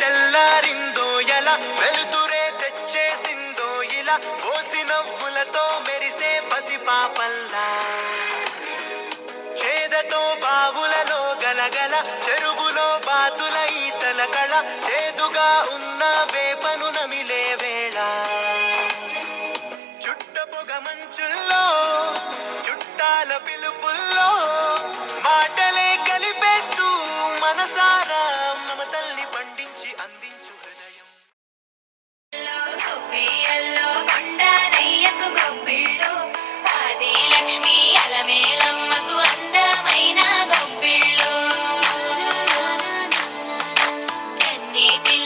తెల్లారిందో ఎలా వెలుతురే తెచ్చేసిందో ఇలా పోసి నవ్వులతో మెరిసే పసిపాపల్లా చేదతో బావులలో గలగల చెరువులో బాతుల ఈతల కళ చేదుగా ఉన్న వేపను నమిలే వేళ చుట్ట పొగ మంచుల్లో చుట్టాల పిలుపుల్లో మాటలే కలిపేస్తూ మనసారా మమతల్ని పండించి అందించు హృదయం. లక్ష్మి అలమేలమ్మకు అందమైన గొప్పిళ్ళు కన్నీటి